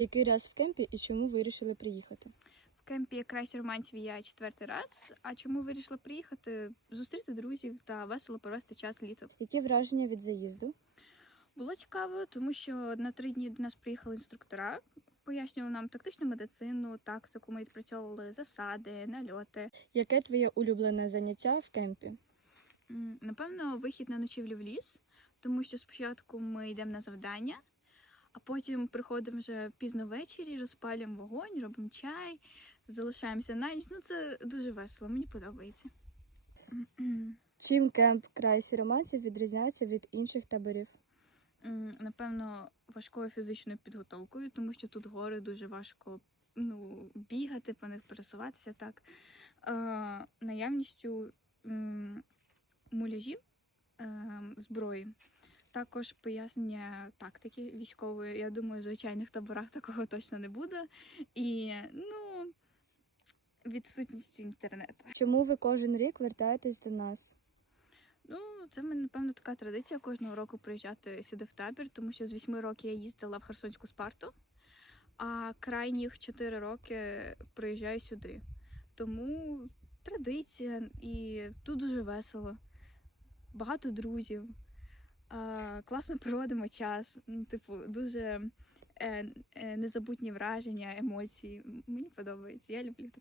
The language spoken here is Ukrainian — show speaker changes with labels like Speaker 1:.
Speaker 1: Який раз в кемпі і чому вирішили приїхати?
Speaker 2: В кемпі якраз романтів я четвертий раз. А чому вирішила приїхати? Зустріти друзів та весело провести час літом.
Speaker 1: Які враження від заїзду?
Speaker 2: Було цікаво, тому що на три дні до нас приїхали інструктора, пояснювали нам тактичну медицину, тактику. Ми відпрацьовували засади, нальоти.
Speaker 1: Яке твоє улюблене заняття в кемпі?
Speaker 2: Напевно, вихід на ночівлю в ліс, тому що спочатку ми йдемо на завдання, а потім приходимо вже пізно ввечері, розпалюємо вогонь, робимо чай, залишаємося на ніч. Ну це дуже весело, мені подобається.
Speaker 1: Чим кемп край сіроматів відрізняється від інших таборів?
Speaker 2: Напевно, важкою фізичною підготовкою, тому що тут гори дуже важко ну, бігати, по них пересуватися так. Е, наявністю муляжів е, зброї. Також пояснення тактики військової. Я думаю, в звичайних таборах такого точно не буде. І ну, відсутність інтернету.
Speaker 1: Чому ви кожен рік вертаєтесь до нас?
Speaker 2: Ну, це мене, напевно, така традиція кожного року приїжджати сюди в табір, тому що з вісьми років я їздила в Херсонську Спарту, а крайніх чотири роки приїжджаю сюди. Тому традиція, і тут дуже весело, багато друзів, класно проводимо час. Ну, типу, дуже е, е, незабутні враження, емоції. Мені подобається, я люблю таке.